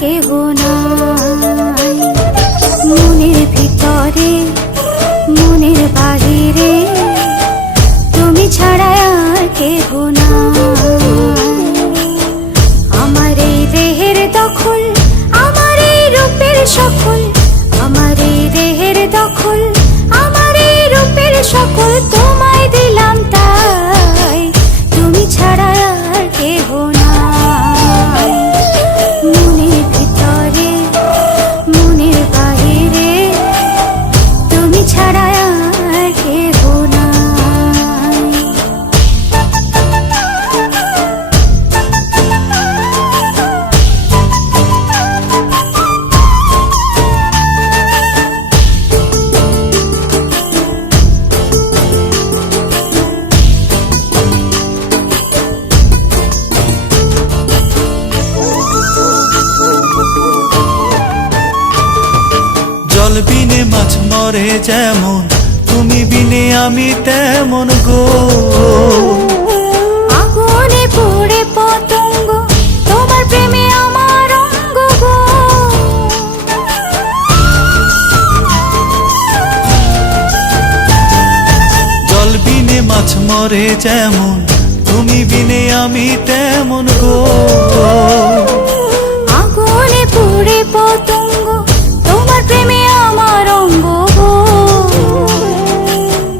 কেহ নাই। মনের ভিতরে মনের বাহিরে তুমি ছাড়া আর কেহ নাই। আমার এই দেহের দখল, আমার এই রূপের সকল, আমার এই দেহের দখল, আমার এই রূপের সকল তোমায় দিলাম তাই, তুমি ছাড়া আর কেহ নাই। মনের ভিতরে মনের বাহিরে তুমি ছাড়া আর কেহ নাই। জল বিনে মাছ মরে যেমন, তুমি বিনে আমি তেমন গো। আগুনে পড়ে পতঙ্গ, তোমার প্রেমে আমার অঙ্গ গো। জল বিনে মাছ মরে যেমন, তুমি বিনে আমি তেমন গো। আগুনে পড়ে পতঙ্গ, তোমার প্রেমে আমার অঙ্গ গো।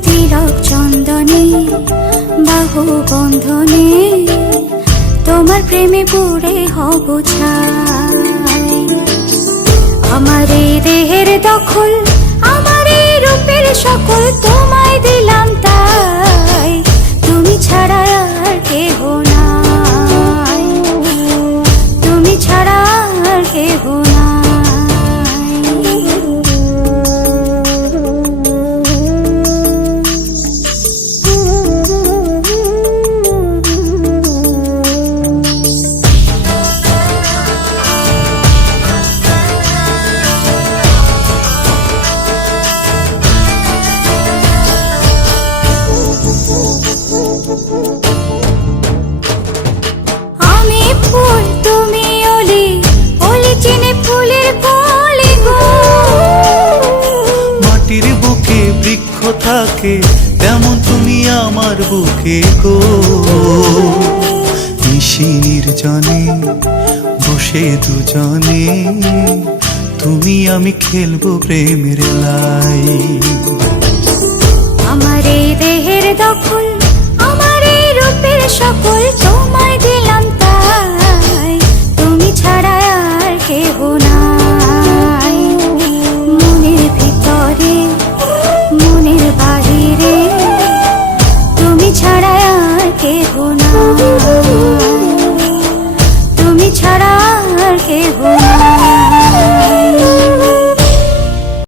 তিলক চন্দনে বাহু বন্ধনে তোমার প্রেমে পড়ে হব ছাই। আমার এই দেহের দখল, আমার এই রূপের সকল তোমায় দিলাম তাই, তুমি ছাড়া আর কেহ নাই, তুমি ছাড়া আর কেহ নাই। আমি ফুল তুমি অলি, অলি চিনে ফুলের কলি গো। মাটির বুকে বৃক্ষ থাকে, তেমন তুমি আমার বুকে গো। নিশি নির্জনে বসে দুজনে, তুমি আমি খেলবো প্রেমের লাই। আমার এই দেহের দখল,